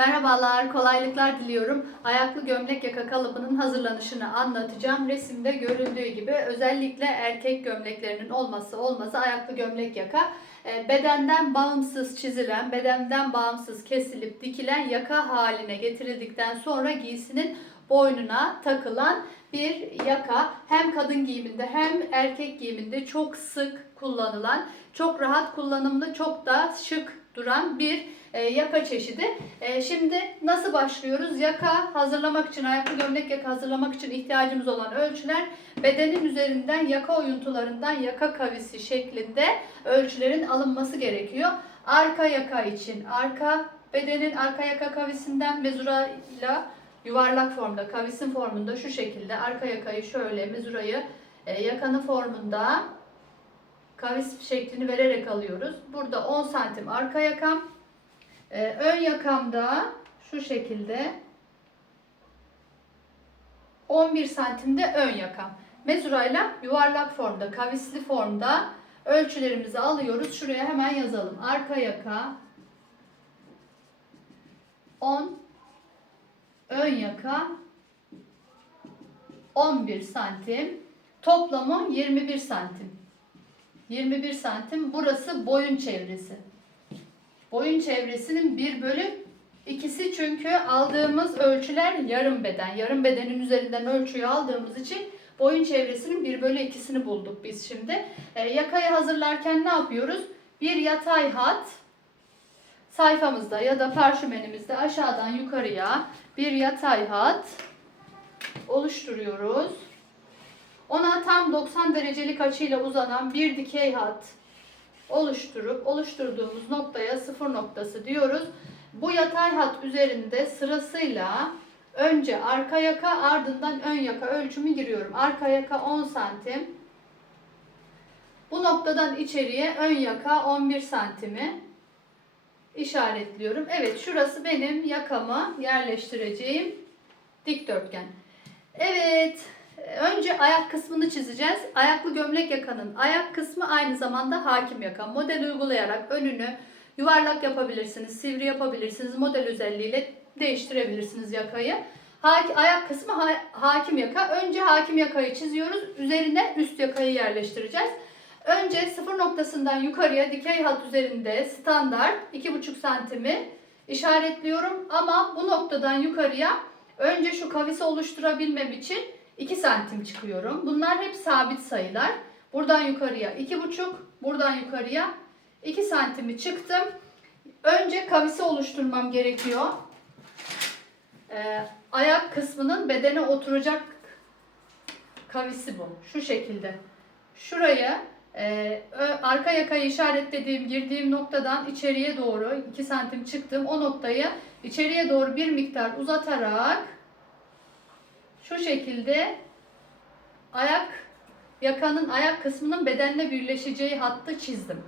Merhabalar, kolaylıklar diliyorum. Ayaklı gömlek yaka kalıbının hazırlanışını anlatacağım. Resimde görüldüğü gibi özellikle erkek gömleklerinin olması olmazı ayaklı gömlek yaka. E, Bedenden bağımsız çizilen, bedenden bağımsız kesilip dikilen yaka haline getirildikten sonra giysinin boynuna takılan bir yaka. Hem kadın giyiminde hem erkek giyiminde çok sık kullanılan, çok rahat kullanımlı, çok da şık duran bir e, yaka çeşidi. E, şimdi nasıl başlıyoruz? Yaka hazırlamak için, ayaklı gömlek yaka hazırlamak için ihtiyacımız olan ölçüler bedenin üzerinden yaka oyuntularından yaka kavisi şeklinde ölçülerin alınması gerekiyor. Arka yaka için arka bedenin arka yaka kavisinden mezurayla yuvarlak formda, kavisin formunda şu şekilde arka yakayı şöyle mezurayı e, yakanın formunda kavis şeklini vererek alıyoruz. Burada 10 santim arka yakam, ee, ön yakamda şu şekilde 11 santimde ön yakam. Mezurayla yuvarlak formda, kavisli formda ölçülerimizi alıyoruz. Şuraya hemen yazalım. Arka yaka 10 ön yaka 11 santim toplamı 21 santim 21 santim burası boyun çevresi boyun çevresinin 1 bölü ikisi çünkü aldığımız ölçüler yarım beden. Yarım bedenin üzerinden ölçüyü aldığımız için boyun çevresinin 1 bölü ikisini bulduk biz şimdi. E, yakayı hazırlarken ne yapıyoruz? Bir yatay hat sayfamızda ya da parşömenimizde aşağıdan yukarıya bir yatay hat oluşturuyoruz. Ona tam 90 derecelik açıyla uzanan bir dikey hat oluşturup oluşturduğumuz noktaya sıfır noktası diyoruz. Bu yatay hat üzerinde sırasıyla önce arka yaka ardından ön yaka ölçümü giriyorum. Arka yaka 10 santim. Bu noktadan içeriye ön yaka 11 santimi işaretliyorum. Evet şurası benim yakamı yerleştireceğim dikdörtgen. Evet Önce ayak kısmını çizeceğiz. Ayaklı gömlek yakanın ayak kısmı aynı zamanda hakim yaka. Model uygulayarak önünü yuvarlak yapabilirsiniz, sivri yapabilirsiniz. Model özelliğiyle değiştirebilirsiniz yakayı. Ayak kısmı hakim yaka. Önce hakim yakayı çiziyoruz. Üzerine üst yakayı yerleştireceğiz. Önce sıfır noktasından yukarıya dikey hat üzerinde standart 2,5 santimi işaretliyorum. Ama bu noktadan yukarıya önce şu kavisi oluşturabilmem için 2 santim çıkıyorum. Bunlar hep sabit sayılar. Buradan yukarıya 2,5, buradan yukarıya 2 santimi çıktım. Önce kavisi oluşturmam gerekiyor. Ee, ayak kısmının bedene oturacak kavisi bu. Şu şekilde. Şuraya e, arka yakayı işaretlediğim, girdiğim noktadan içeriye doğru 2 santim çıktım. O noktayı içeriye doğru bir miktar uzatarak şu şekilde ayak yakanın ayak kısmının bedenle birleşeceği hattı çizdim.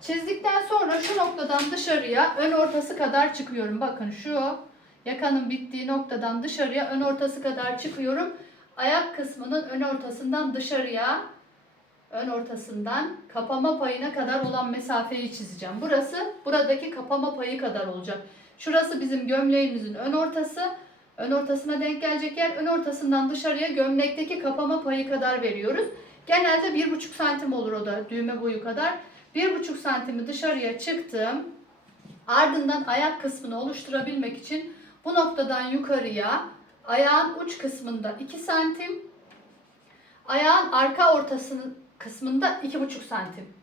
Çizdikten sonra şu noktadan dışarıya ön ortası kadar çıkıyorum. Bakın şu yakanın bittiği noktadan dışarıya ön ortası kadar çıkıyorum. Ayak kısmının ön ortasından dışarıya ön ortasından kapama payına kadar olan mesafeyi çizeceğim. Burası buradaki kapama payı kadar olacak. Şurası bizim gömleğimizin ön ortası. Ön ortasına denk gelecek yer ön ortasından dışarıya gömlekteki kapama payı kadar veriyoruz. Genelde 1,5 santim olur o da düğme boyu kadar. 1,5 santimi dışarıya çıktım. Ardından ayak kısmını oluşturabilmek için bu noktadan yukarıya ayağın uç kısmında 2 santim, ayağın arka ortasının kısmında 2,5 santim.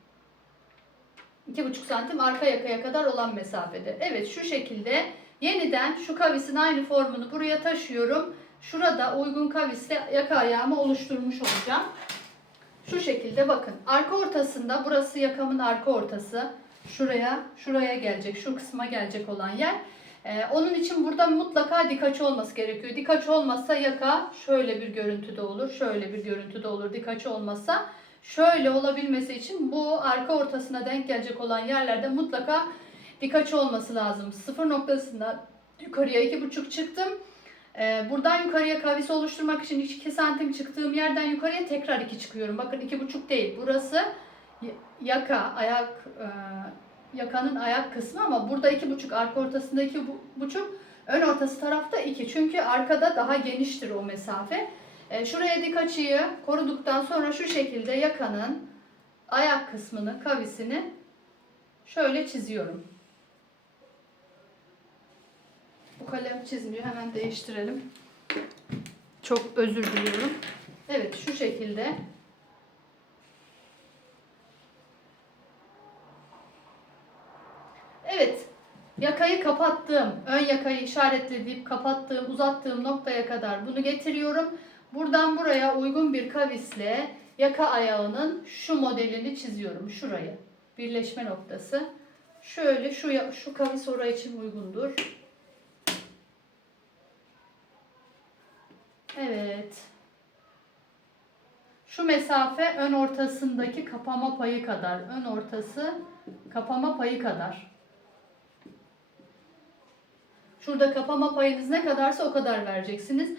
2,5 santim arka yakaya kadar olan mesafede. Evet şu şekilde Yeniden şu kavisin aynı formunu buraya taşıyorum. Şurada uygun kavisle yaka ayağımı oluşturmuş olacağım. Şu şekilde bakın. Arka ortasında burası yakamın arka ortası. Şuraya, şuraya gelecek, şu kısma gelecek olan yer. Ee, onun için burada mutlaka dik açı olması gerekiyor. Dik açı olmazsa yaka şöyle bir görüntüde olur, şöyle bir görüntüde olur dik açı olmazsa. Şöyle olabilmesi için bu arka ortasına denk gelecek olan yerlerde mutlaka birkaç olması lazım. Sıfır noktasında yukarıya iki buçuk çıktım. Ee, buradan yukarıya kavisi oluşturmak için 2 santim çıktığım yerden yukarıya tekrar 2 çıkıyorum. Bakın iki buçuk değil. Burası yaka, ayak, e, yakanın ayak kısmı ama burada iki buçuk arka ortasında iki bu- buçuk ön ortası tarafta iki çünkü arkada daha geniştir o mesafe. E, şuraya dik açıyı koruduktan sonra şu şekilde yakanın ayak kısmını kavisini şöyle çiziyorum. Bu kalem çizmiyor hemen değiştirelim. Çok özür diliyorum. Evet şu şekilde Evet. Yakayı kapattığım, ön yakayı işaretleyip kapattığım, uzattığım noktaya kadar bunu getiriyorum. Buradan buraya uygun bir kavisle yaka ayağının şu modelini çiziyorum. Şurayı. Birleşme noktası. Şöyle şu şu kavis oraya için uygundur. Evet. Şu mesafe ön ortasındaki kapama payı kadar. Ön ortası kapama payı kadar. Şurada kapama payınız ne kadarsa o kadar vereceksiniz.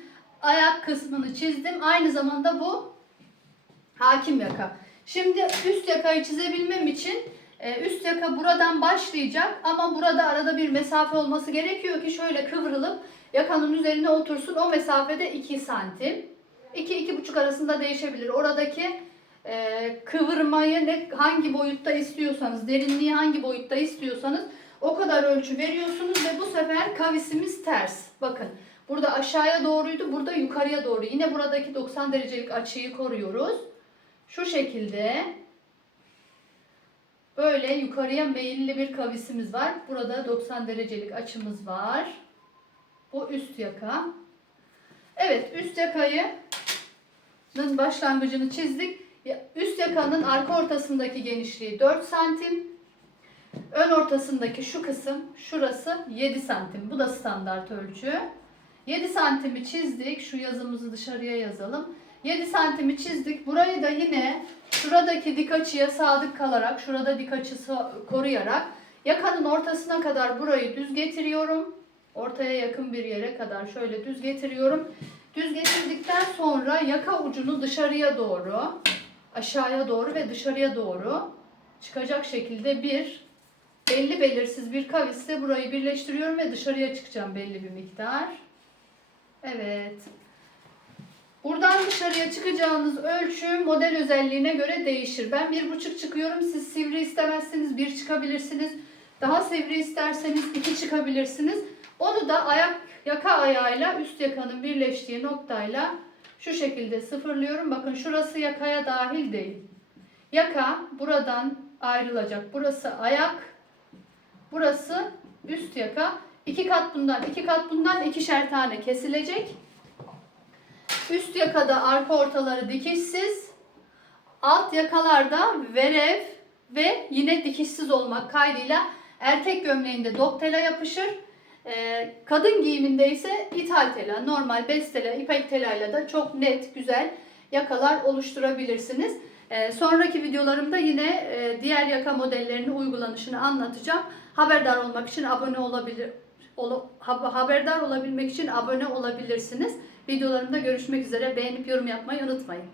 Ayak kısmını çizdim. Aynı zamanda bu hakim yaka. Şimdi üst yakayı çizebilmem için e, üst yaka buradan başlayacak ama burada arada bir mesafe olması gerekiyor ki şöyle kıvrılıp yakanın üzerine otursun. O mesafede 2 santim. 2-2,5 arasında değişebilir. Oradaki e, kıvırmayı ne, hangi boyutta istiyorsanız, derinliği hangi boyutta istiyorsanız o kadar ölçü veriyorsunuz ve bu sefer kavisimiz ters. Bakın burada aşağıya doğruydu, burada yukarıya doğru. Yine buradaki 90 derecelik açıyı koruyoruz. Şu şekilde böyle yukarıya meyilli bir kavisimiz var. Burada 90 derecelik açımız var. Bu üst yaka. Evet üst yakayı başlangıcını çizdik. Üst yakanın arka ortasındaki genişliği 4 santim. Ön ortasındaki şu kısım şurası 7 santim. Bu da standart ölçü. 7 santimi çizdik. Şu yazımızı dışarıya yazalım. 7 santimi çizdik. Burayı da yine şuradaki dik açıya sadık kalarak, şurada dik açısı koruyarak yakanın ortasına kadar burayı düz getiriyorum. Ortaya yakın bir yere kadar şöyle düz getiriyorum. Düz getirdikten sonra yaka ucunu dışarıya doğru, aşağıya doğru ve dışarıya doğru çıkacak şekilde bir belli belirsiz bir kavisle burayı birleştiriyorum ve dışarıya çıkacağım belli bir miktar. Evet. Buradan dışarıya çıkacağınız ölçü model özelliğine göre değişir. Ben bir buçuk çıkıyorum. Siz sivri istemezseniz bir çıkabilirsiniz. Daha sivri isterseniz iki çıkabilirsiniz. Onu da ayak yaka ayağıyla üst yakanın birleştiği noktayla şu şekilde sıfırlıyorum. Bakın şurası yakaya dahil değil. Yaka buradan ayrılacak. Burası ayak. Burası üst yaka. İki kat bundan, iki kat bundan ikişer tane kesilecek. Üst yakada arka ortaları dikişsiz. Alt yakalarda verev ve yine dikişsiz olmak kaydıyla erkek gömleğinde dop tela yapışır. Ee, kadın giyiminde ise ithal tela, normal bez tela, ipek telayla da çok net, güzel yakalar oluşturabilirsiniz. Ee, sonraki videolarımda yine e, diğer yaka modellerinin uygulanışını anlatacağım. Haberdar olmak için abone olabilir ol- ha- haberdar olabilmek için abone olabilirsiniz. Videolarımda görüşmek üzere. Beğenip yorum yapmayı unutmayın.